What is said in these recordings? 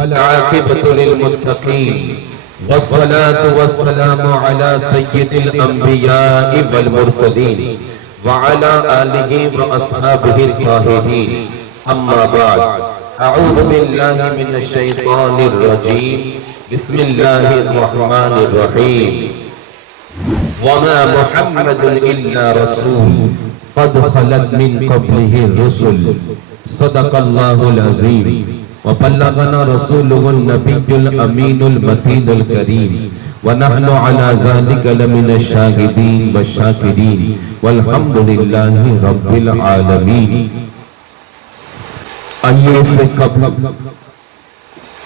والعاقبة للمتقين والصلاة والسلام على سيد الأنبياء والمرسلين وعلى آله وأصحابه الطاهرين أما بعد أعوذ بالله من الشيطان الرجيم بسم الله الرحمن الرحيم وما محمد إلا رسول قد خلت من قبله الرسل صدق الله العظيم وبلغنا رسوله النبي الأمين المتين الكريم ونحن على ذلك لمن الشاهدين والشاكرين والحمد لله رب العالمین۔ آئیے اس سے قبل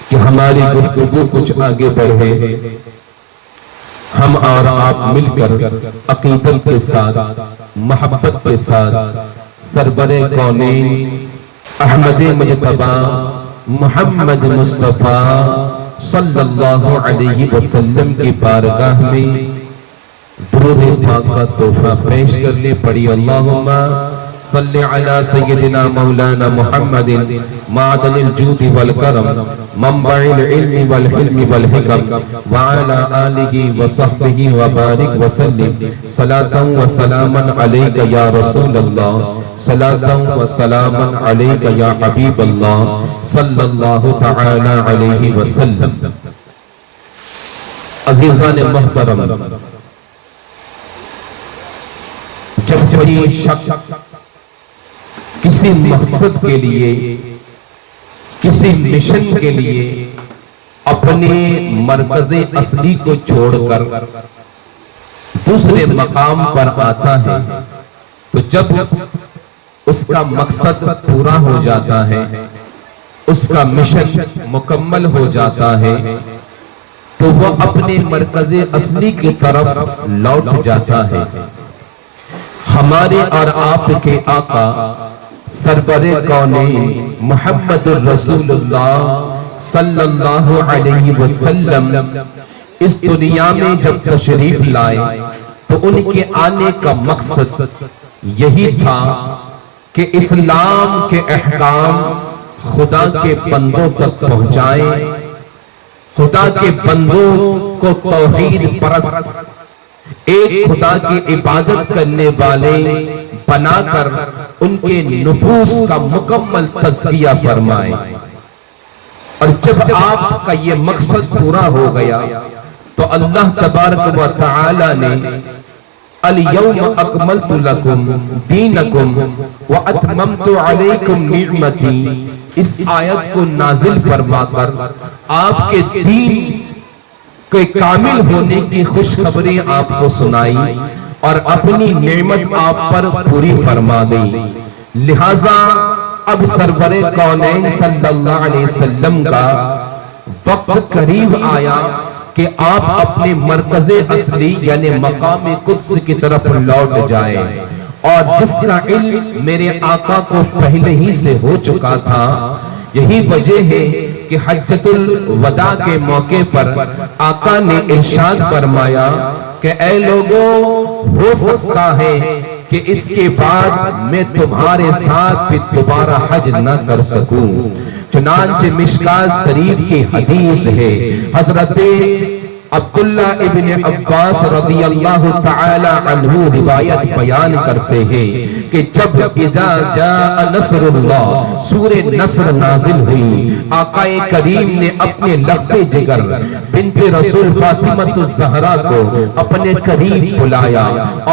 کہ ہماری گفتگو کچھ آگے بڑھے، ہم اور آپ مل کر عقیدت کے ساتھ، محبت کے ساتھ سرور کونین احمد مجتبی محمد مصطفیٰ صلی اللہ علیہ وسلم کی بارگاہ میں درود پاک کا تحفہ پیش کرنے پڑی۔ اللہم صلی علی سیدنا مولانا محمد معدن الجود والکرم منبع العلم والحلم والحکم وعلى آلہ وصحبہ وبارک وسلم صلاة و سلاما علیک یا رسول اللہ، صلاة و سلاما علیک یا حبیب اللہ صلی اللہ تعالی علیہ وسلم۔ عزیزان محترم، جب کوئی شخص کسی مقصد کے لیے، کسی مشن کے لیے اپنے مرکز اصلی کو چھوڑ کر دوسرے مقام پر آتا ہے تو جب اس کا مقصد پورا ہو جاتا ہے، اس کا مشن مکمل ہو جاتا ہے تو وہ اپنے مرکز اصلی کی طرف لوٹ جاتا ہے۔ ہمارے اور آپ کے آقا سرور کونین محمد الرسول اللہ صلی اللہ علیہ وسلم اس دنیا میں جب تشریف لائے تو ان کے آنے کا مقصد یہی تھا کہ اسلام کے احکام خدا کے بندوں تک پہنچائیں، خدا کے بندوں کو توحید پرست، ایک خدا کی عبادت کرنے والے بنا کر ان کے نفوس کا مکمل تزکیہ فرمائے۔ اور جب آپ کا یہ مقصد پورا ہو گیا تو اللہ تبارک و تعالی نے الَيَوْمَ أَكْمَلْتُ لَكُمْ دِينَكُمْ وَأَتْمَمْتُ عَلَيْكُمْ نِعْمَتِي اس آیت کو نازل فرما کر آپ کے دین کے کامل ہونے کی خوشخبری آپ کو سنائی اور اپنی نعمت آپ پر پوری فرما دی۔ لہٰذا اب سرور کونین صلی اللہ علیہ وسلم کا وقت قریب آیا کہ آپ اپنے مرکز اصلی یعنی مقام قدس کی طرف لوٹ جائیں، اور جس کا علم میرے آقا کو پہلے ہی سے ہو چکا تھا۔ یہی وجہ ہے کہ حجۃ الوداع کے موقع پر آقا نے ارشاد فرمایا کہ اے لوگوں، ہو سکتا ہے کہ اس کے بعد میں تمہارے ساتھ پھر دوبارہ حج نہ کر سکوں۔ چنانچہ مشکوٰۃ شریف کی حدیث ہے، حضرت عبداللہ ابن عباس رضی اللہ تعالی عنہ روایت بیان کرتے ہیں کہ جب اذا جاء نصر اللہ سورہ نصر نازل ہوئی، آقا کریم نے اپنے لخت جگر بنت رسول فاطمہ الزہرا کو اپنے قریب بلایا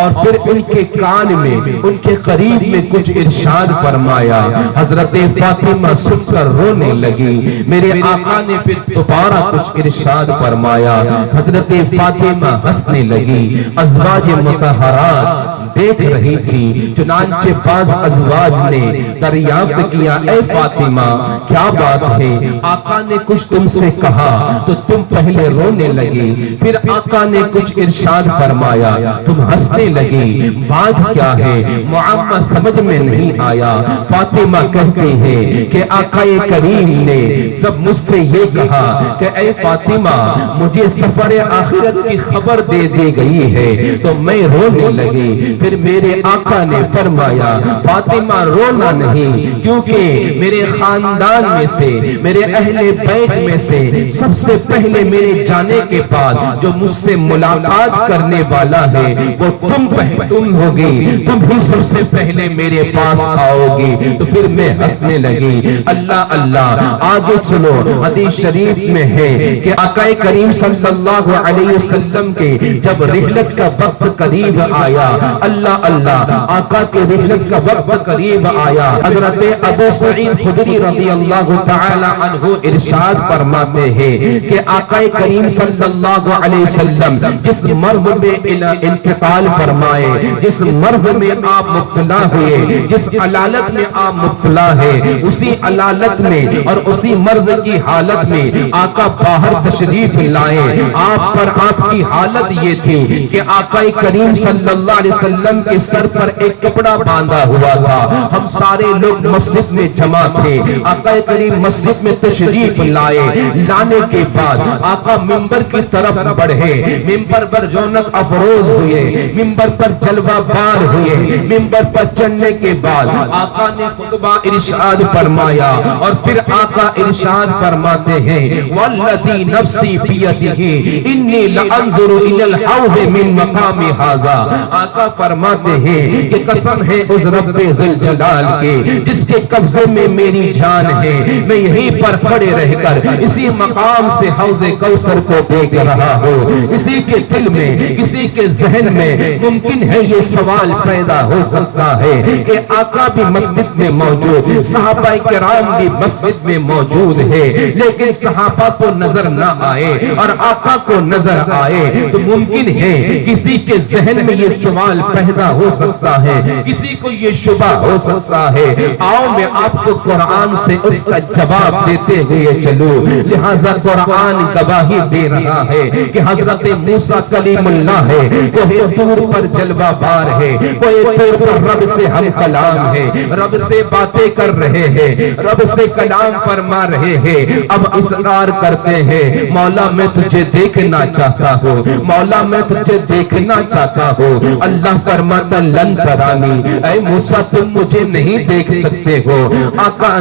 اور پھر ان کے کان میں، ان کے قریب میں کچھ ارشاد فرمایا۔ حضرت فاطمہ سن کر رونے لگی، میرے آقا نے پھر دوبارہ کچھ ارشاد فرمایا، حضرت فاطمہ ہنسنے لگی۔ ازواج مطہرات دیکھ رہی تھی، چنانچہ بعض ازواج نے دریافت کیا، اے فاطمہ کیا بات ہے؟ آقا نے کچھ تم سے کہا تو تم پہلے رونے لگی، پھر آقا نے کچھ ارشاد فرمایا تم ہنسنے لگی، بات کیا ہے؟ معاملہ سمجھ میں نہیں آیا۔ فاطمہ کہتی ہے کہ آقا کریم نے جب مجھ سے یہ کہا کہ اے فاطمہ مجھے سفر آخرت کی خبر دے دی گئی ہے تو میں رونے لگی۔ پھر میرے آقا نے فرمایا فاطمہ رونا نہیں، کیونکہ میرے خاندان میں سے، میرے اہل بیت میں سے سب سے پہلے میرے جانے کے بعد جو مجھ سے ملاقات کرنے والا ہے وہ تم ہوگی، تم ہی سب سے پہلے میرے پاس آؤ گی۔ تو پھر میں ہنسنے لگی۔ اللہ اللہ، آگے چلو، حدیث شریف میں ہے کہ آقا کریم صلی اللہ علیہ وسلم کے جب رحلت کا وقت قریب آیا، اللہ اللہ، آقا کے رحلت کا وقت قریب آیا، حضرت ابو سعید خدری رضی اللہ تعالی عنہ ارشاد فرماتے ہیں کہ آقا کریم صلی اللہ علیہ وسلم جس مرض میں انتقال فرمائے، جس مرض میں آپ مبتلا ہوئے، جس علالت میں آپ مبتلا ہے، اسی علالت میں اور اسی مرض کی حالت میں آقا باہر تشریف لائے۔ آپ پر آپ کی حالت یہ تھی کہ آقا کریم صلی اللہ علیہ وسلم کے سر پر ایک کپڑا باندھا ہوا تھا، ہم سارے لوگ مسجد میں جمع تھے، آقا کریم مسجد میں تشریف لائے، لانے کے بعد آقا منبر کی طرف بڑھے، منبر پر رونق افروز ہوئے، منبر پر جلوہ بار ہوئے، منبر پر چڑھنے کے بعد آقا نے خطبہ ارشاد فرمایا، اور پھر آقا ارشاد فرماتے ہیں والذی نفسی بیدہ انی لانظر الی الحوض من مقام ھذا۔ آقا فرماتے ہیں کہ قسم ہے اس رب ذوالجلال کے جس کے قبضے میں میری جان ہے، میں یہیں پر کھڑے رہ کر اسی مقام سے حوض کوثر کو دیکھ رہا ہوں۔ اسی کے دل میں، کسی کے ذہن میں ممکن ہے یہ سوال پیدا ہو سکتا ہے کہ آقا بھی مسجد میں موجود، صحابہ کرام بھی مسجد میں موجود ہے، لیکن صحابہ کو نظر نہ آئے اور آقا کو نظر آئے، تو ممکن ہے کسی کے ذہن میں یہ سوال پیدا ہو سکتا ہے، کسی کو یہ شبہ ہو سکتا ہے۔ آؤ میں آپ کو قرآن سے اس کا جواب دیتے ہوئے چلوں۔ لہذا قرآن گواہی دے رہا ہے کہ حضرت موسیٰ کلیم اللہ ہے، کوہ طور پر جلوہ بار ہے، کوہ طور پر رب سے ہم کلام ہے، رب سے باتیں کر رہے ہیں، رب سے کلام فرما رہے ہیں۔ اب اصرار کرتے ہیں مولا میں تجھے دیکھنا چاہتا ہوں، مولا میں تجھے دیکھنا چاہتا ہوں۔ اللہ فرماتا لن ترانی، اے موسیٰ تم مجھے نہیں دیکھ سکتے ہو، آقا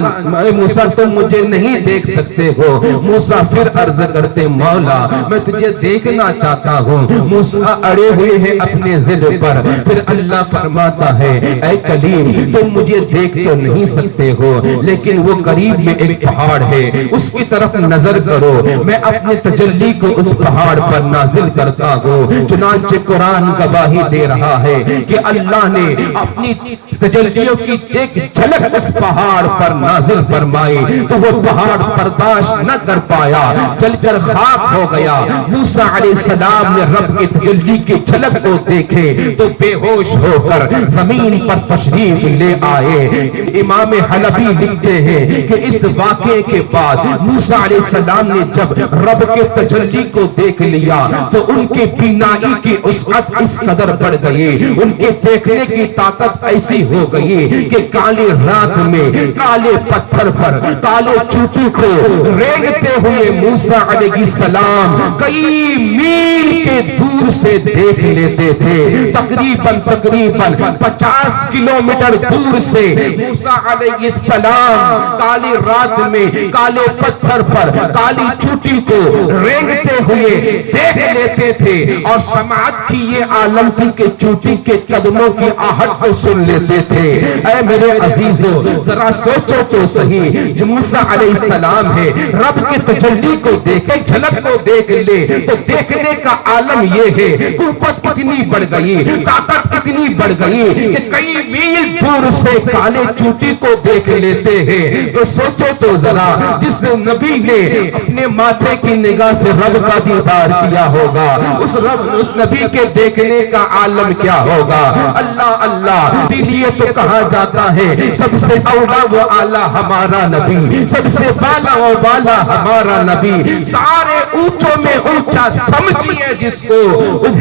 اے موسیٰ تم مجھے نہیں دیکھ سکتے ہو۔ موسیٰ پھر عرض کرتے مولا میں تجھے دیکھنا چاہتا ہوں۔ موسیٰ اڑے ہوئے ہیں اپنے ضد پر، پھر اللہ فرماتا ہے اے کلیم تم مجھے دیکھ تو نہیں سکتے ہو، لیکن وہ قریب میں ایک پہاڑ ہے، اس کی طرف نظر کرو، میں اپنے تجلی کو اس پہاڑ پر نازل کرتا ہوں۔ چنانچہ قرآن گواہی دے رہا ہے کہ اللہ نے اپنی تجلیوں کی ایک جھلک اس پہاڑ پر نازل فرمائی، تو وہ پہاڑ برداشت نہ کر پایا، جل کر خاک ہو گیا۔ موسیٰ علیہ السلام نے رب کی تجلی کی جھلک کو دیکھے تو بے ہوش ہو کر زمین پر تشریف لے آئے۔ امام حلبی لکھتے ہیں کہ اس واقعے کے بعد موسیٰ علیہ السلام نے جب رب کے تجلی کو دیکھ لیا تو ان کی بینائی کی وسعت اس قدر بڑھ گئی، ان کے دیکھنے کی طاقت ایسی ہو گئی کہ کالی رات میں کالے پتھر پر کالے چوٹی کو رینگتے ہوئے موسیٰ علیہ السلام کئی میل کے دور سے دیکھ لیتے تھے۔ تقریباً 50 کلومیٹر دور سے موسیٰ علیہ السلام کالی رات میں کالے پتھر پر کالی چوٹی کو رینگتے ہوئے دیکھ لیتے تھے، اور سماعت کی یہ عالم تھی کہ چوٹی کے قدموں کی آہٹ کو سن لیتے تھے۔ اے میرے عزیزو ذرا سوچو تو صحیح، جو موسیٰ علیہ السلام ہے رب کے تجلی کو دیکھے، جھلک کو دیکھ لے تو دیکھنے کا عالم یہ ہے، قوت کتنی بڑھ گئی، طاقت کتنی بڑھ گئی کہ کئی میل دور سے کالے چوٹی کو دیکھ لیتے ہیں۔ تو سوچو تو ذرا جس نبی نے اپنے ماتھے کی نگاہ سے رب کا دیدار کیا ہوگا، اس نبی کے دیکھنے کا عالم کیا ہوگا۔ اللہ اللہ، اسی لیے تو کہا جاتا ہے سب سے اولا و اعلیٰ ہمارا نبی، سب سے بالا و بالا ہمارا نبی، سارے اونچوں میں اونچا سمجھیے جس کو،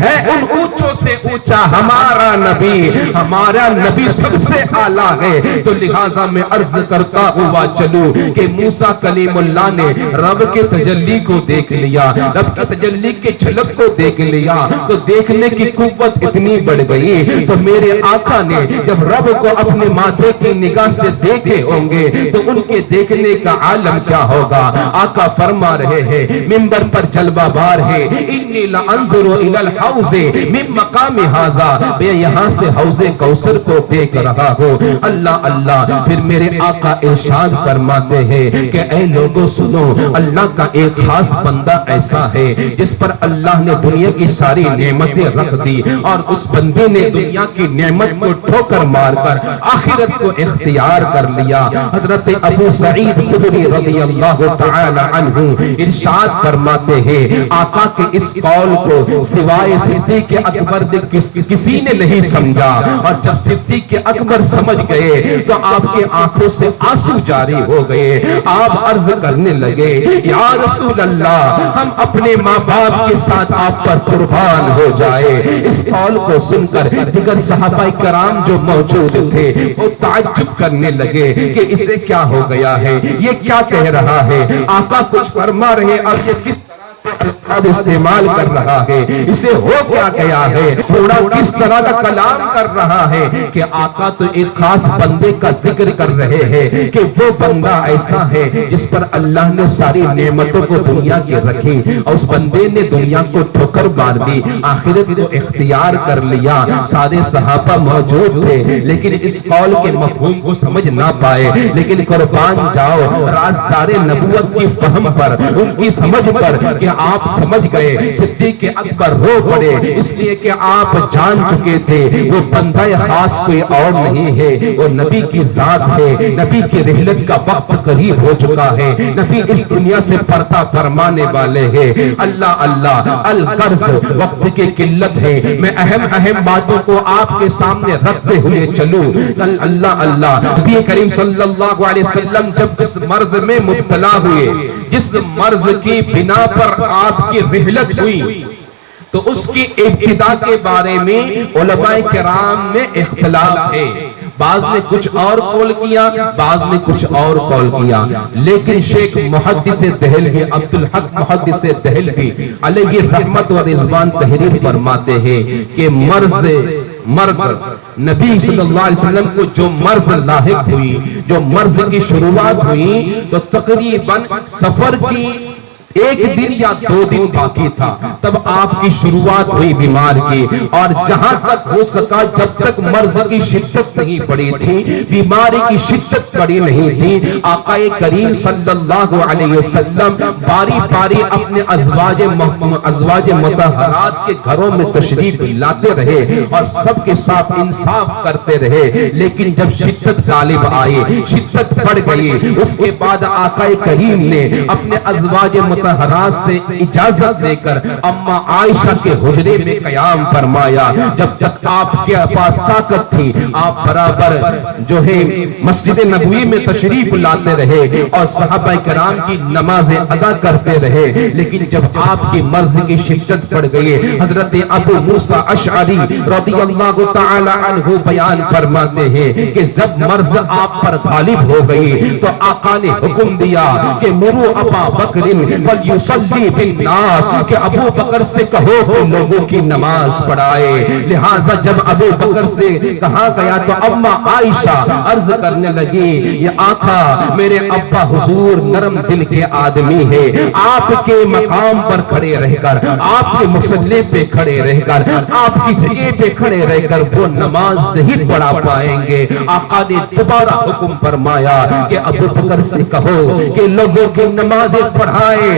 ہے ان اونچوں سے اونچا ہمارا نبی، ہمارا نبی سب سے اعلیٰ ہے۔ تو لہٰذا میں عرض کرتا ہوا چلوں کہ موسیٰ کلیم اللہ نے رب کے تجلی کو دیکھ لیا، رب کے تجلی کے جھلک کو دیکھ لیا، تو دیکھنے کی قوت اتنی بڑھ گئی تو میرے آقا نے جب رب کو اپنے ماتھے کی نگاہ سے دیکھے ہوں گے تو ان کے دیکھنے کا عالم کیا ہوگا. آقا فرما رہے ہیں منبر پر جلوہ بار ہے انی لانظر الی الحوض من مقام ھذا، میں یہاں سے حوض کوثر کو دیکھ رہا ہوں. اللہ اللہ. پھر میرے آقا ارشاد فرماتے ہیں کہ اے لوگوں سنو، اللہ کا ایک خاص بندہ ایسا ہے جس پر اللہ نے دنیا کی ساری نعمتیں رکھ دی اور اس بندے نے دنیا کی نعمت کو ٹھوکر مار کر آخرت کو اختیار کر لیا. حضرت ابو سعید خدری رضی اللہ تعالی عنہ ارشاد فرماتے ہیں آقا کے اس قول کو سوائے صدیق اکبر کسی نے نہیں سمجھا، اور جب صدیق اکبر سمجھ گئے تو آپ کے آنکھوں سے آنسو جاری ہو گئے. آپ عرض کرنے لگے یا رسول اللہ، ہم اپنے ماں باپ کے ساتھ آپ پر قربان ہو جائے. اس قول کو سن کر دیگر صحابہ کرام جو موجود تھے وہ تعجب کرنے لگے کہ اسے کیا ہو گیا ہے، یہ کیا کہہ رہا ہے. آقا کچھ فرما رہے اور یہ کس الفاظ استعمال کر رہا ہے، اسے ہو کیا گیا ہے، تھوڑا کس طرح کا کلام کر رہا ہے کہ آقا تو ایک خاص بندے کا ذکر کر رہے ہیں کہ وہ بندہ ایسا ہے جس پر اللہ نے ساری نعمتوں کو دنیا کی رکھی اور اس بندے نے دنیا کو ٹھوکر مار دی، آخرت کو اختیار کر لیا. سارے صحابہ موجود تھے لیکن اس قول کے مفہوم کو سمجھ نہ پائے. لیکن قربان جاؤ رازدار نبوت کی فہم پر، ان کی سمجھ پر کہ آپ سمجھ گئے. صدیق اکبر رو پڑے اس لیے کہ آپ جان چکے تھے وہ بندہ خاص کوئی اور نہیں ہے، وہ نبی کی ذات ہے. نبی کی رحلت کا وقت قریب ہو چکا ہے، نبی اس دنیا سے پردہ فرمانے والے ہیں. اللہ اللہ. القرض وقت کی قلت ہے، میں اہم باتوں کو آپ کے سامنے رکھتے ہوئے چلوں. اللہ اللہ. نبی کریم صلی اللہ علیہ وسلم جب جس مرض میں مبتلا ہوئے، جس مرض کی بنا پر آپ کی رحلت ہوئی، تو اس کی ابتدا کے بارے میں علماء کرام میں اختلاف ہے. بعض نے کچھ اور قول کیا، بعض نے کچھ اور قول کیا. لیکن شیخ محدث دہلوی عبدالحق محدث دہلوی علیہ رحمت و رضوان تحریر فرماتے ہیں کہ مرض نبی صلی اللہ علیہ وسلم کو جو مرض لاحق ہوئی، جو مرض کی شروعات ہوئی، تو تقریباً سفر کی 1 دن یا 2 دن باقی تھا تب آپ کی شروعات ہوئی بیمار کی. اور جہاں تک ہو سکا جب تک مرض کی شدت نہیں پڑی تھی، بیماری کی شدت پڑی نہیں تھی، آقا کریم صلی اللہ علیہ وسلم باری باری اپنے ازواج مطہرات کے گھروں میں تشریف لاتے رہے اور سب کے ساتھ انصاف کرتے رہے. لیکن جب شدت غالب آئی، شدت بڑھ گئی، اس کے بعد آقا کریم نے اپنے ازواج مطہرات سے اجازت لے کر اما عائشہ کے حجرے میں قیام فرمایا. جب تک آپ کے پاس طاقت تھی آپ برابر جو ہے مسجد نبوی میں تشریف لاتے رہے اور صحابہ کرام کی نمازیں ادا کرتے رہے. لیکن جب آپ کی مرض کی شدت پڑ گئی، حضرت ابو موسیٰ اشعری رضی اللہ تعالی عنہ بیان فرماتے ہیں کہ جب مرض آپ پر غالب ہو گئی تو آقا نے حکم دیا کہ مرو ابا بکر وَلْيُصَلِّ بِالنَّاسِ، کہ ابو بکر سے کہو کہ لوگوں کی نماز پڑھائے. لہٰذا جب ابو بکر سے کہا گیا تو اما عائشہ عرض کرنے لگی یہ آقا میرے ابا حضور نرم دل کے آدمی ہے، آپ کے مقام پر کھڑے رہ کر، آپ کے مصلی پہ کھڑے رہ کر، آپ کی جگہ پہ کھڑے رہ کر وہ نماز نہیں پڑھا پائیں گے. آقا نے دوبارہ حکم فرمایا کہ ابو بکر سے کہو کہ لوگوں کی نمازیں پڑھائے.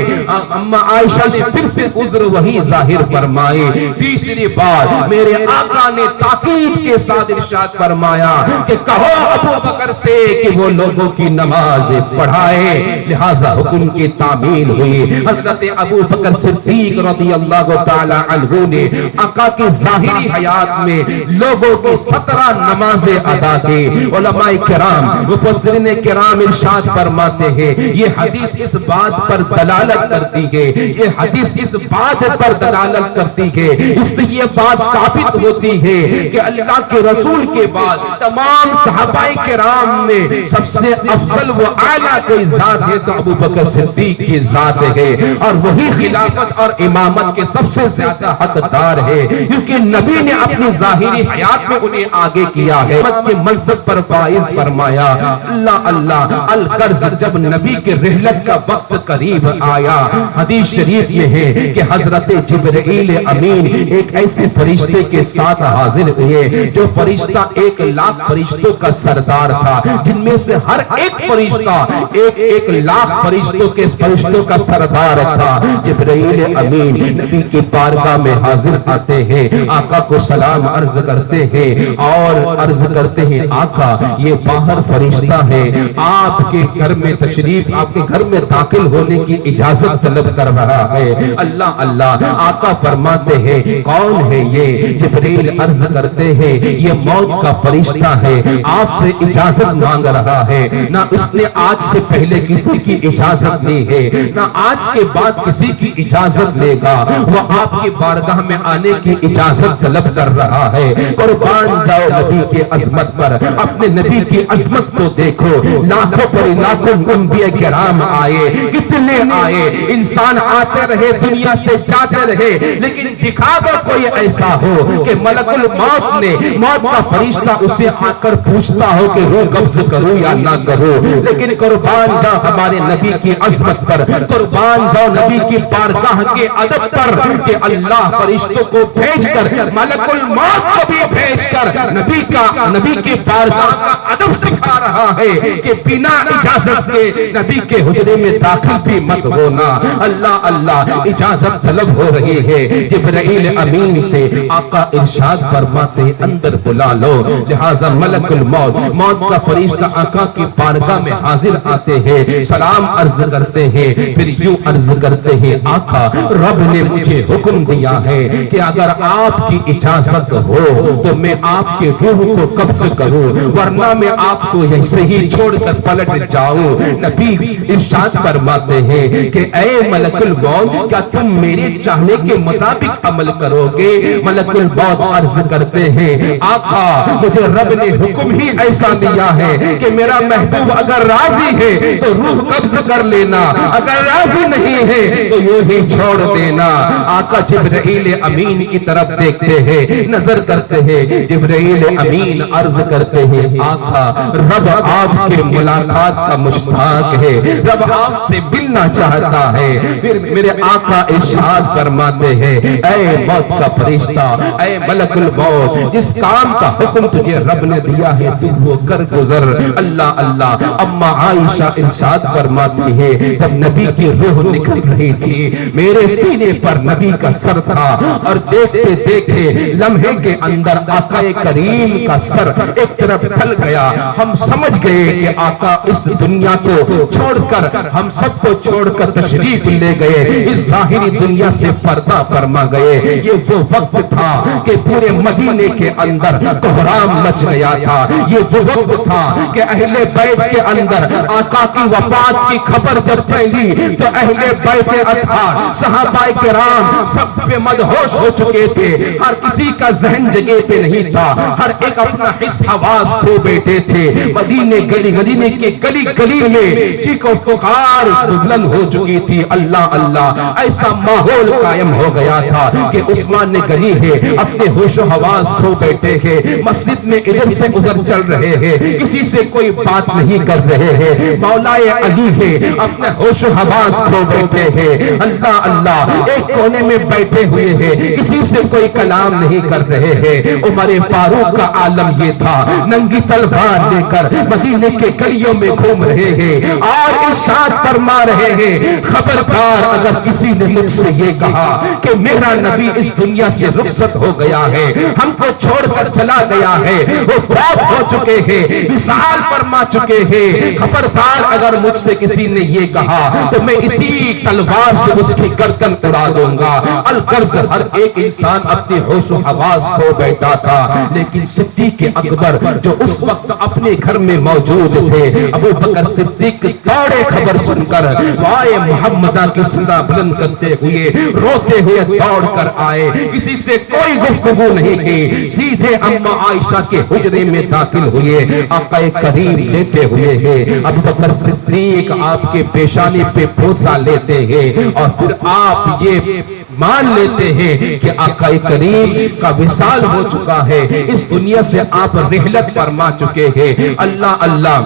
اما عائشہ نے پھر سے عذر وہی ظاہر فرمائے. تیسری بار میرے آقا نے تاکید کے ساتھ ارشاد فرمایا کہ کہو ابو بکر سے کہ وہ لوگوں کی نماز پڑھائے. لہذا حکم کی تعمیل ہوئی. حضرت ابو بکر صدیق رضی اللہ تعالی عنہ نے آقا کی ظاہری حیات میں لوگوں کی 17 نمازیں ادا کی. علماء کرام مفسرین کرام ارشاد فرماتے ہیں یہ حدیث اس بات پر دلالت دلالت کرتی ہے، یہ حدیث اس بات پر دلالت کرتی ہے، اس سے یہ بات ثابت ہوتی ہے کہ اللہ کے رسول کے بعد تمام صحابہ کرام میں سب سے افضل و اعلیٰ کوئی ذات ہے تو ابو بکر صدیق کی ذات ہے، اور وہی خلافت اور امامت کے سب سے زیادہ حقدار ہے، کیونکہ نبی نے اپنی ظاہری حیات میں انہیں آگے کیا ہے، کے منصب پر فائز فرمایا۔ اللہ اللہ القرض جب نبی کے رحلت کا وقت قریب آیا، حدیث شریف میں ہے کہ حضرت جبرائیل امین ایک ایسے فرشتے کے ساتھ حاضر ہوئے جو فرشتہ 1,00,000 فرشتوں کا سردار تھا، جن میں سے ہر ایک فرشتہ 1,00,000 فرشتوں کا سردار تھا۔ جبرائیل امین نبی کی بارگاہ میں حاضر آتے ہیں، آقا کو سلام عرض کرتے ہیں اور عرض کرتے ہیں آقا یہ باہر فرشتہ ہے، آپ کے گھر میں تشریف، آپ کے گھر میں داخل ہونے کی اجازت طلب کر رہا ہے۔ اللہ اللہ آقا فرماتے ہیں کون ہے یہ؟ جبرائیل عرض کرتے ہیں یہ موت کا فرشتہ ہے، آپ سے اجازت مانگ رہا ہے، نہ اس نے آج سے پہلے کسی کی اجازت لی ہے، نہ آج کے بعد کسی کی اجازت لے گا، وہ آپ کی بارگاہ میں آنے کی اجازت طلب کر رہا ہے۔ قربان جاؤ نبی کے عظمت پر، اپنے نبی کی عظمت کو دیکھو، لاکھوں پر لاکھوں انبیاء کرام آئے، کتنے آئے، انسان آتے رہے دنیا سے جاتے رہے، لیکن دکھا دو کوئی ایسا ہو کہ ملک الموت نے، موت کا فرشتہ اسے آ کر پوچھتا ہو کہ روح قبض کروں یا نہ کروں، لیکن قربان جاؤ ہمارے نبی کی عظمت پر، قربان جاؤ نبی کی بارگاہ کے ادب پر کہ اللہ فرشتوں کو بھیج کر، ملک الموت کو بھی بھیج کر نبی کی بارگاہ کا ادب سکھا رہا ہے کہ بنا اجازت کے نبی کے حجرے میں داخل بھی مت ہونا۔ اللہ اللہ اجازت طلب ہو رہی ہے جبرائیل امین سے، آقا ارشاد فرماتے اندر بلا لو، لہذا ملک الموت، موت کا فرشتہ آقا کی بارگاہ میں حاضر آتے ہیں، سلام عرض کرتے ہیں، پھر یوں عرض کرتے ہیں آقا رب نے مجھے حکم دیا ہے کہ اگر آپ کی اجازت ہو تو میں آپ کے روح کو قبض کروں، ورنہ میں آپ کو ایسے ہی چھوڑ کر پلٹ جاؤں۔ نبی ارشاد فرماتے ہیں کہ اے ملک الموت کیا تم میرے چاہنے کے مطابق عمل کرو گے؟ ملک الموت عرض کرتے ہیں آقا مجھے رب نے حکم ہی ایسا دیا ہے کہ میرا محبوب اگر راضی ہے تو روح قبض کر لینا، اگر راضی نہیں ہے تو یوں ہی چھوڑ دینا۔ آقا جبرائیل امین کی طرف دیکھتے ہیں، نظر کرتے ہیں، جبرائیل امین عرض کرتے ہیں آقا رب آپ کے ملاقات کا مشتاق ہے، رب آپ سے ملنا چاہتا ہے۔ پھر میرے آقا ارشاد فرماتے ہیں اے موت کا فرشتہ، اے ملک الموت جس کام کا حکم تجھے رب نے دیا ہے تو وہ کر گزر۔ اللہ اللہ اما عائشہ ارشاد فرماتی ہے جب نبی کی روح نکل رہی تھی میرے سینے پر نبی کا سر تھا، اور دیکھتے دیکھتے لمحے کے اندر آقا کریم کا سر ایک طرف ڈھل گیا، ہم سمجھ گئے کہ آقا اس دنیا کو چھوڑ کر، ہم سب کو چھوڑ کر تشریف لے گئے، اس ظاہری دنیا سے پردہ فرما گئے۔ یہ وہ وقت تھا کہ پورے مدینے کے اندر کوہرام مچ گیا تھا، یہ وہ وقت تھا کہ اہل بیت کے اندر آقا کی وفات کی خبر جب پھیلی تو اہل بیت اطہار صحابہ کرام سب پہ مدہوش ہو چکے تھے، ہر کسی کا ذہن جگہ پہ نہیں تھا، ہر ایک اپنا حس حواس کھو بیٹھے تھے۔ مدینے کے گلی گلی میں چیخ و پکار بلند ہو چکی تھی، اللہ اللہ ایسا ماحول قائم ہو گیا تھا کہ عثمان غنی ہے اپنے ہوش و حواس کھو بیٹھے ہیں، مسجد میں ادھر سے ادھر چل رہے ہیں، کسی سے کوئی بات نہیں کر رہے ہیں، مولا علی ہے اپنے ہوش و حواس کھو بیٹھے ہیں، اللہ اللہ ایک کونے میں بیٹھے ہوئے ہیں، کسی سے کوئی کلام نہیں کر رہے ہیں۔ عمر فاروق کا عالم یہ تھا، ننگی تلوار لے کر مدینے کے گلیوں میں گھوم رہے ہیں اور ارشاد فرما رہے ہیں خبردار اگر کسی نے مجھ سے یہ کہا کہ میرا نبی اس دنیا سے رخصت ہو گیا ہے، ہم کو چھوڑ کر چلا گیا ہے، وہ فوت ہو چکے ہیں، وصال فرما چکے ہیں، خبردار اگر مجھ سے کسی نے یہ کہا تو میں اسی تلوار سے اس کی گردن اڑا دوں گا۔ القرض ہر ایک انسان اپنی ہوش و حواس کھو بیٹھا تھا، لیکن صدیق اکبر جو اس وقت اپنے گھر میں موجود تھے، ابو بکر صدیق دوڑے خبر سن کر آئے، محمدہ کی صدا بلند کرتے ہوئے روتے ہوئے دوڑ کر آئے، کسی سے کوئی گفتگو نہیں کی، سیدھے اماں عائشہ کے حجرے میں داخل ہوئے، آقا کریم لیتے ہوئے ہیں، ابو بکر صدیق آپ کے پیشانی پہ بوسہ لیتے ہیں اور پھر آپ یہ مان لیتے ہیں کہ آقا کریم کا وصال ہو چکا ہے، اس دنیا سے آپ رحلت فرما چکے ہیں۔ اللہ اللہ،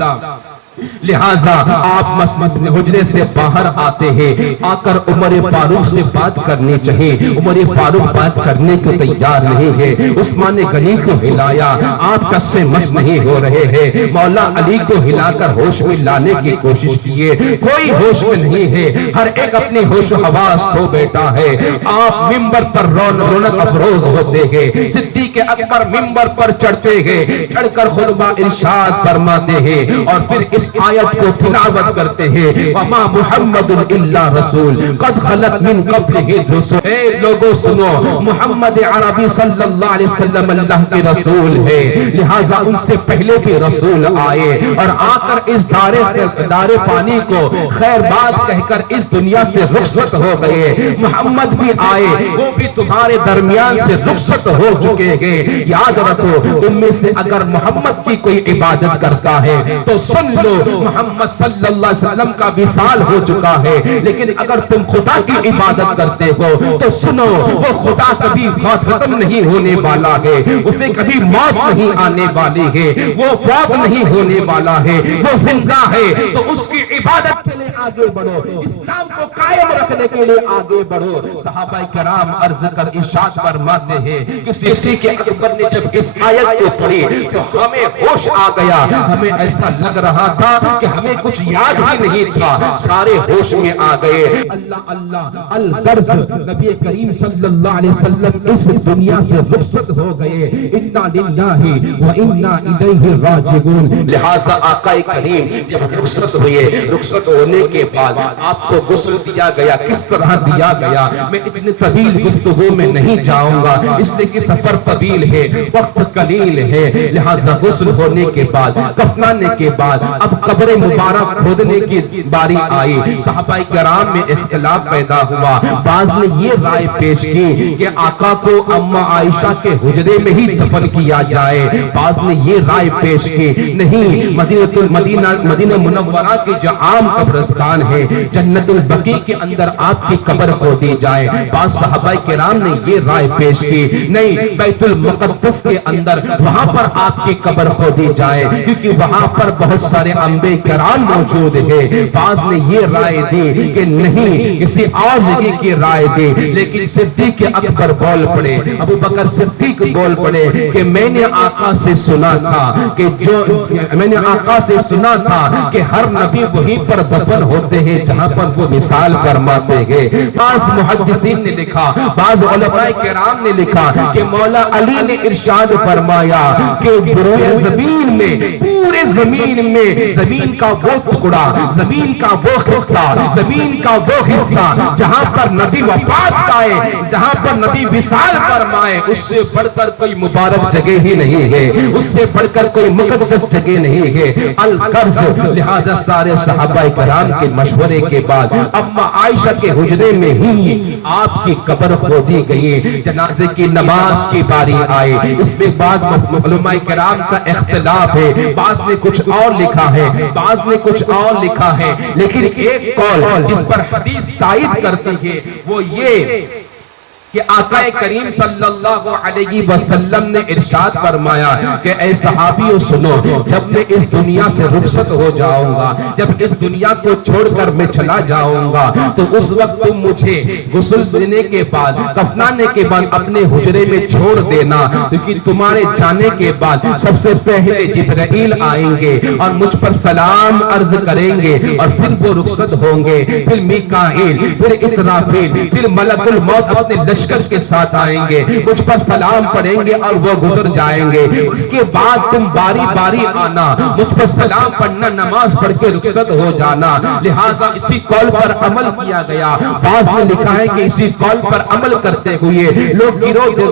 لہٰذا آپ مسجد حجرے سے باہر آتے ہیں، آ کر عمر فاروق سے بات کرنی چاہیے، عمر فاروق بات کرنے کو تیار نہیں ہے، عثمان غنی کو ہلایا، آپ کس سے مس نہیں ہو رہے ہیں، مولا علی کو ہلا کر ہوش میں لانے کی کوشش کیے، کوئی ہوش میں نہیں ہے، ہر ایک اپنی ہوش و حواس کھو بیٹھا ہے، آپ ممبر پر رونق افروز ہوتے ہیں، صدیق اکبر ممبر پر چڑھتے ہیں، چڑھ کر خطبہ ارشاد فرماتے ہیں اور پھر اس آیت کو تلاوت کرتے ہیں، وَمَا مُحَمَّدٌ إِلَّا رَسُولٌ قَدْ خَلَتْ مِن قَبْلِهِ الرُّسُلُ۔ اے لوگوں سنو، محمد عربی صلی اللہ علیہ وسلم اللہ کے رسول ہے، لہٰذا ان سے پہلے بھی رسول آئے اور آ کر اس دار پانی کو خیر بات کہہ کر اس دنیا سے رخصت ہو گئے، محمد بھی آئے، وہ بھی تمہارے درمیان سے رخصت ہو چکے ہیں، یاد رکھو تم میں سے اگر محمد کی کوئی عبادت کرتا ہے تو سن لو محمد صلی اللہ علیہ وسلم کا وصال ہو چکا ہے، لیکن اگر تم خدا کی عبادت کرتے ہو تو سنو وہ خدا کبھی ختم نہیں ہونے والا ہے، اسے کبھی موت نہیں آنے والی ہے، وہ فوت نہیں ہونے والا ہے، وہ زندہ ہے، تو اس کی عبادت کے لئے آگے بڑھو، اسلام کو قائم رکھنے کے لئے آگے بڑھو۔ صحابہ کرام عرض کر ارشاد فرماتے ہیں کہ صدیق اکبر نے جب اس آیت کو پڑھی تو ہمیں ہوش آ گیا، ہمیں ایسا لگ رہا تھا کہ ہمیں کچھ یاد ہی نہیں تھا، سارے ہوش میں آ گئے۔ اللہ اللہ، الغرض نبی کریم صلی اللہ علیہ وسلم اس دنیا سے رخصت ہو گئے، انا للہ و انا الیہ راجعون۔ لہٰذا آقا کریم جب رخصت ہوئے، رخصت ہونے کے بعد آپ کو غسل دیا گیا، کس طرح دیا گیا میں اتنی طویل گفتگو میں نہیں جاؤں گا، اس لیے کہ سفر طویل ہے، وقت قلیل ہے، لہٰذا غسل ہونے کے بعد، کفنانے کے بعد اب قبر مبارک کھودنے کی باری آئی، صحابہ کرام میں اختلاف پیدا ہوا، بعض نے یہ رائے پیش کی کہ آقا کو اماں عائشہ کے حجرے میں ہی دفن کیا جائے، بعض نے یہ رائے پیش کی نہیں، مدینہ منورہ کے جو عام قبرستان ہے جنت البقیع کے اندر آپ کی قبر کھودی جائے، بعض صحابہ کرام نے یہ رائے پیش کی نہیں، بیت المقدس کے اندر وہاں پر آپ کی قبر کھودی جائے کیونکہ وہاں پر بہت سارے انبیاء کرام موجود ہیں، بعض نے یہ رائے دی کہ نہیں، کسی اور جگہ کی رائے دی، لیکن صدیق اکبر بول پڑے، ابو بکر صدیق بول پڑے کہ میں نے آقا سے سنا تھا کہ ہر نبی وہیں پر دفن ہوتے ہیں جہاں پر وہ وصال فرماتے ہیں۔ بعض محدثین نے لکھا، بعض علماء کرام نے لکھا کہ مولا علی نے ارشاد فرمایا کہ پورے زمین میں زمین کا وہ ٹکڑا، زمین کا وہ خطہ، زمین کا وہ حصہ جہاں پر نبی وفات پائے، جہاں پر نبی وصال فرمائے، اس سے بڑھ کر کوئی مبارک جگہ ہی نہیں ہے، اس سے بڑھ کر کوئی مقدس جگہ نہیں ہے۔ القرض، لہذا سارے صحابہ کرام کے مشورے کے بعد اماں عائشہ کے حجرے میں ہی آپ کی قبر کھودی گئی، جنازے کی نماز کی باری آئی، اس میں بعض علماء کرام کا اختلاف ہے، بعض نے کچھ اور لکھا ہے، بعض نے کچھ اور لکھا ہے، لیکن ایک قول جس پر حدیث تائید کرتی ہے وہ یہ کہ آقا کریم صلی اللہ علیہ وسلم نے ارشاد فرمایا کہ اے صحابیوں سنو، جب میں اس دنیا سے رخصت ہو جاؤں گا، جب اس دنیا کو چھوڑ کر میں چلا جاؤں گا تو اس وقت تم مجھے غسل دینے کے بعد، کفنانے کے بعد اپنے حجرے میں چھوڑ دینا، کیونکہ تمہارے جانے کے بعد سب سے پہلے جبرائیل آئیں گے اور مجھ پر سلام عرض کریں گے اور پھر وہ رخصت ہوں گے، پھر میکائیل، پھر اسرافیل، پھر ملک الموت اپنے لشکر کے ساتھ آئیں گے، مجھ پر سلام پڑھیں گے اور وہ گزر جائیں گے، اس کے بعد تم باری باری آنا، مجھ پر سلام پڑھنا، نماز پڑھ کے رخصت ہو جانا۔ لہٰذا اسی قول پر عمل کیا گیا۔ بعض نے لکھا ہے کہ اسی قول پر عمل کرتے ہوئے لوگ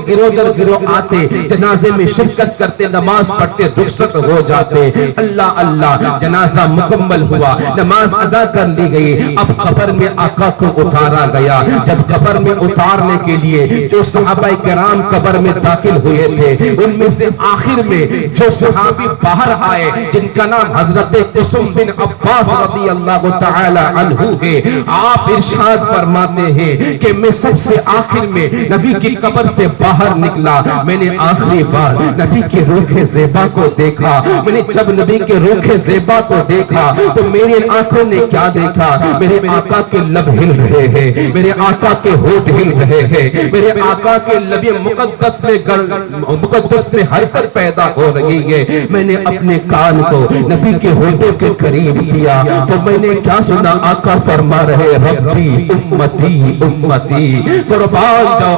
گروہ در گروہ آتے، جنازے میں شرکت کرتے، نماز پڑھتے، رخصت ہو جاتے۔ اللہ اللہ، جنازہ مکمل ہوا، نماز ادا کر لی گئی، اب قبر میں آقا کو اتارا گیا۔ جب قبر میں اتارنے کے لیے جو صحابہ کرام قبر میں داخل ہوئے تھے، ان میں سے آخر میں جو صحابی باہر آئے جن کا نام حضرت قسم بن عباس رضی اللہ تعالی عنہ ہے، آپ ارشاد فرماتے ہیں کہ میں سب سے آخر میں نبی کی قبر سے باہر نکلا، میں نے آخری بار نبی کے روح زیبا کو دیکھا۔ میں نے جب نبی کے روح زیبا کو دیکھا تو میری آنکھوں نے کیا دیکھا؟ میرے آقا کے لب ہل رہے ہیں، میرے آقا کے ہونٹ ہل رہے ہیں، میرے آقا کے لب مقدس میں حرکت پیدا ہو رہی ہے۔ میں نے اپنے کان کو نبی کے ہونٹوں کے قریب کیا تو میں نے کیا سنا؟ آقا فرما رہے ربی امتی امتی، قربان جاؤ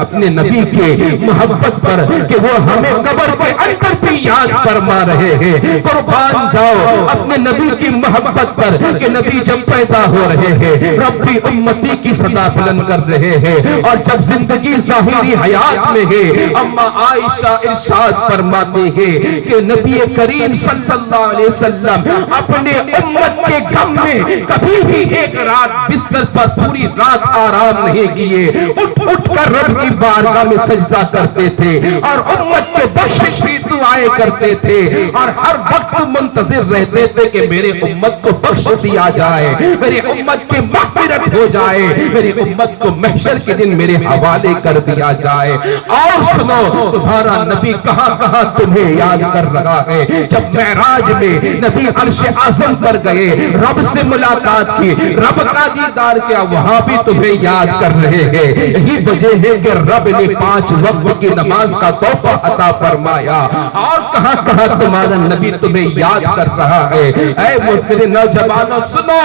اپنے نبی کے محبت پر کہ وہ ہمیں قبر کے اندر بھی یاد فرما رہے ہیں، قربان جاؤ اپنے نبی کی محبت پر کہ نبی جب پیدا ہو رہے ہیں ربی امتی کی صدا بلند کر رہے ہیں، اور جب زندگی ظاہری حیات میں ہے اما عائشہ ارشاد فرماتے ہیں کہ نبی کریم صلی اللہ علیہ وسلم اپنے امت کے غم میں کبھی بھی ایک رات بستر پر پوری رات آرام نہیں کیے، اٹھ کر رب کی بارگاہ میں سجدہ کرتے تھے اور امت کے بخشش بھی دعائیں کرتے تھے، اور ہر وقت منتظر رہتے تھے کہ میرے امت کو بخش دیا جائے، میری امت کی مغفرت ہو جائے، میری امت کو محشر کے دن میرے حوالے کر دیا جائے۔ اور سنو، تمہارا نبی کہاں کہاں تمہیں یاد کر رہا ہے۔ جب معراج میں نبی عرش اعظم پر گئے، رب سے ملاقات کی، رب کا دیدار کیا، وہاں بھی تمہیں یاد کر رہے ہیں۔ یہی وجہ ہے کہ رب نے 5 وقت کی نماز کا تحفہ عطا فرمایا، اور کہاں کہاں تمہارا نبی تمہیں یاد کر رہا ہے۔ اے میرے نوجوانوں سنو،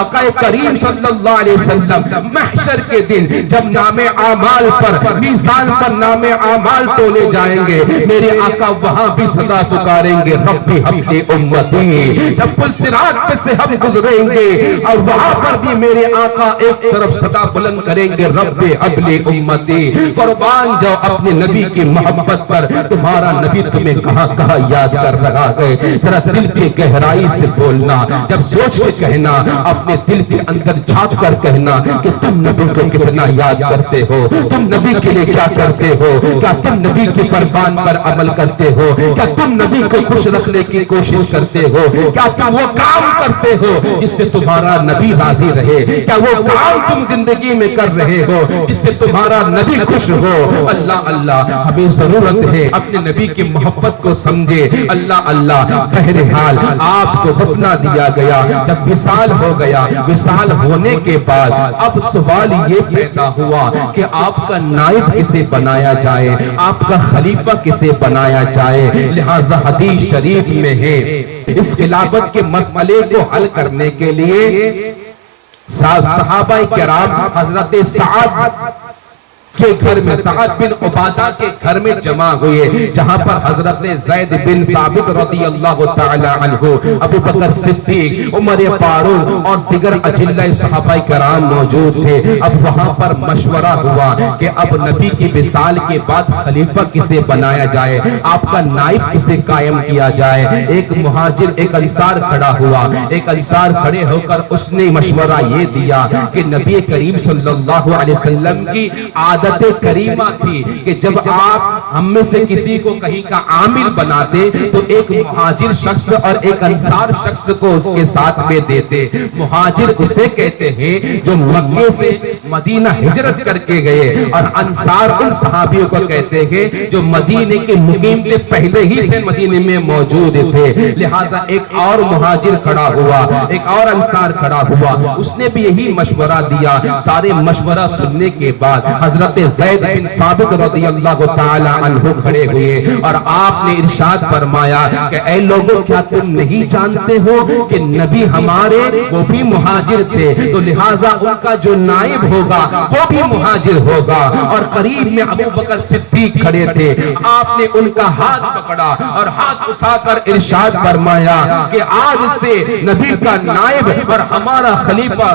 آقا کریم صلی اللہ علیہ وسلم محشر کے دن جب نام اعمال پر، میزان پر نام اعمال تولے جائیں گے، میرے آقا وہاں بھی صدا پکاریں گے ربی حبلی امتی۔ جب پل صراط پہ سے ہم گزریں گے اور وہاں پر بھی میرے آقا ایک طرف صدا بلند کریں گے ربی حبلی امتی۔ قربان جاؤ اپنے نبی کی محبت پر، تمہارا نبی تمہیں کہاں کہاں یاد کر رہا ہے۔ ذرا دل کی گہرائی سے بولنا، جب سوچ کے کہنا، اپنے دل کے اندر جھانک کر کہنا کہ تم نبی کو کتنا یاد کرتے ہو، تم نبی کے لیے کیا کرتے ہو، کیا تم نبی کی فرمان پر عمل کرتے ہو، کیا تم نبی کو خوش رکھنے کی کوشش کرتے ہو، کیا تم وہ کام کرتے ہو جس سے تمہارا نبی راضی رہے، کیا وہ کام تم زندگی میں کر رہے ہو جس سے تمہارا نبی خوش ہو۔ اللہ اللہ، ہمیں ضرورت ہے اپنے نبی کی محبت کو سمجھے۔ اللہ اللہ، بہرحال آپ کو دفنا دیا گیا، جب وصال ہو گیا، وصال ہونے کے بعد اب سوال یہ پیدا ہوا کہ آپ کا نائب کسے بنایا جائے، آپ کا خلیفہ کسے بنایا جائے۔ لہذا حدیث شریف میں ہے اس خلافت کے مسئلے کو حل کرنے کے لیے صحابہ کرام حضرت سعد کے گھر میں، سعد بن عبادہ کے گھر میں جمع ہوئے، جہاں پر حضرت زید بن ثابت رضی اللہ تعالی عنہ، ابو بکر صدیق، عمر فاروق اور دیگر اجلہ صحابہ کرام موجود تھے۔ اب وہاں پر مشورہ ہوا کہ اب نبی کی وصال کے بعد خلیفہ کسے بنایا جائے، آپ کا نائب کسے قائم کیا جائے۔ ایک مہاجر، ایک انصار کھڑا ہوا، ایک انصار کھڑے ہو کر اس نے مشورہ یہ دیا کہ نبی کریم صلی اللہ علیہ وسلم کی عادت کریمہ تھی کہ جب آپ ہم میں سے کسی کو کہیں کا عامل بناتے تو ایک مہاجر شخص اور ایک انصار شخص کو اس کے ساتھ میں دیتے۔ مہاجر اسے کہتے ہیں جو مکے سے مدینہ ہجرت کر کے گئے، اور انصار ان صحابیوں کو کہتے ہیں جو مدینے کے مقیم تھے، پہلے ہی سے مدینے میں موجود تھے۔ لہٰذا ایک اور مہاجر کھڑا ہوا، ایک اور انصار کھڑا ہوا، اس نے بھی یہی مشورہ دیا۔ سارے مشورہ سننے کے بعد حضرت حضرت زید بن ثابت رضی اللہ تعالی عنہ کھڑے ہوئے اور آپ نے ارشاد فرمایا کہ اے لوگوں کیا تم نہیں جانتے ہو کہ نبی ہمارے وہ بھی مہاجر تھے، تو لہٰذا ان کا جو نائب ہوگا وہ بھی مہاجر ہوگا۔ اور قریب میں ابو بکر صدیق کھڑے تھے، آپ نے ان کا ہاتھ پکڑا اور ہاتھ اٹھا کر ارشاد فرمایا کہ آج سے نبی کا نائب اور ہمارا خلیفہ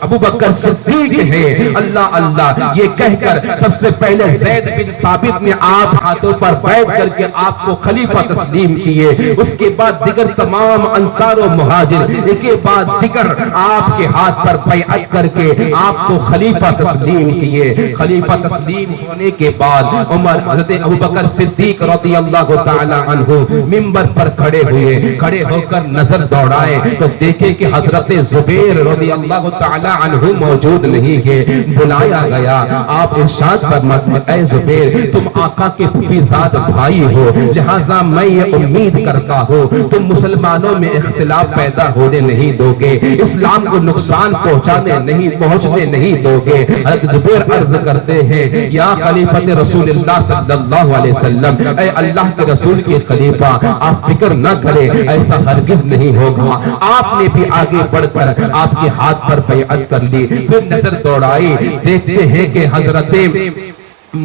ابو بکر صدیق ہے۔ اللہ اللہ یہ کہہ کر سب سے پہلے زید بن ثابت نے آپ ہاتھوں پر بیعت کر کے آپ کو خلیفہ تسلیم کیے، اس کے بعد دیگر تمام انصار و مہاجر ایک کے بعد دیگر آپ کے ہاتھ پر بیعت کر کے آپ کو خلیفہ تسلیم کیے۔ خلیفہ تسلیم ہونے کے بعد عمر حضرت ابو بکر صدیق رضی اللہ تعالی عنہ منبر پر کھڑے ہوئے، کھڑے ہو کر نظر دوڑائے تو دیکھے کہ حضرت زبیر رضی اللہ تعالی عنہ موجود نہیں ہے۔ بلایا گیا، آپ ارشاد فرماتے ہیں اے زبیر تم آقا کے پھوپھیزاد بھائی ہو، لہٰذا میں یہ امید کرتا ہوں تم مسلمانوں میں اختلاف پیدا ہونے نہیں دو گے، اسلام کو نقصان پہنچنے نہیں دو گے۔ حضرت زبیر عرض کرتے ہیں یا خلیفۃ رسول اللہ صلی اللہ علیہ وسلم، اے اللہ کے رسول کے خلیفہ آپ فکر نہ کریں، ایسا ہرگز نہیں ہوگا۔ آپ نے بھی آگے بڑھ کر آپ کے ہاتھ پر بیعت کر لی، پھر نظر دوڑائی، دیکھتے ہیں کہ حضرت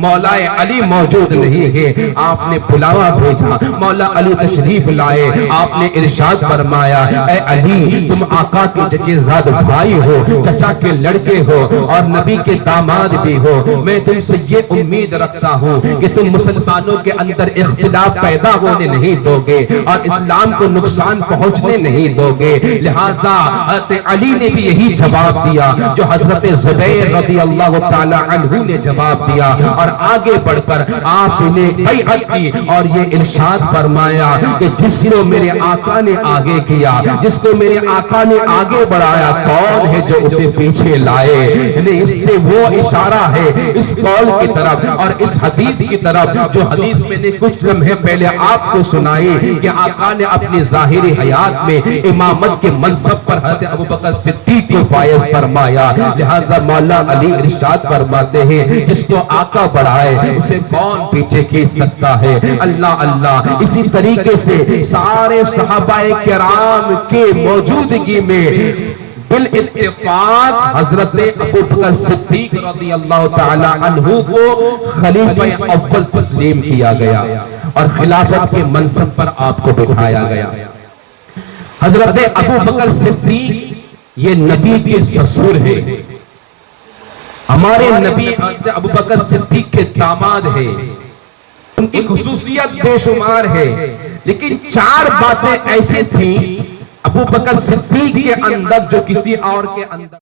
مولا علی موجود نہیں ہے۔ آپ نے بلاوا بھیجا، مولا علی تشریف لائے، آپ نے ارشاد فرمایا اے علی تم آقا کے چچے زاد بھائی ہو، چچا کے لڑکے ہو اور نبی کے داماد بھی ہو، میں تم سے یہ امید رکھتا ہوں کہ تم مسلمانوں کے اندر اختلاف پیدا ہونے نہیں دو گے اور اسلام کو نقصان پہنچنے نہیں دو گے۔ لہٰذا حضرت علی نے بھی یہی جواب دیا جو حضرت زبیر رضی اللہ تعالی عنہ نے جواب دیا، اور آگے بڑھ کر آپ نے بیعت کی اور یہ ارشاد فرمایا کہ جس کو میرے آقا نے آگے کیا، جس کو میرے آقا نے آگے بڑھایا، کون ہے جو اسے پیچھے لائے؟ یعنی اس سے وہ اشارہ ہے اس قول کی طرف اور اس حدیث کی طرف جو حدیث میں نے کچھ لمحے پہلے آپ کو سنائی کہ آقا نے اپنی ظاہری حیات میں امامت کے منصب پر حضرت ابو بکر صدیق کو فائز فرمایا۔ لہٰذا مولا علی ارشاد فرماتے ہیں جس کو آقا بڑھائے اسے کون پیچھے کھینچ سکتا ہے؟ اللہ اللہ۔ اسی طریقے سے سارے صحابہ کرام کے موجودگی میں بالاتفاق حضرت ابو بکر صدیق رضی اللہ تعالی عنہ کو خلیفہ اول تسلیم کیا گیا اور خلافت کے منصب پر آپ کو بٹھایا گیا۔ حضرت ابو بکر صدیق یہ نبی کے سسر ہے، ہمارے نبی ابو بکر صدیق کے داماد ہے، ان کی خصوصیت بے شمار ہے، لیکن چار باتیں ایسے تھیں ابو بکر صدیق کے اندر جو کسی اور کے اندر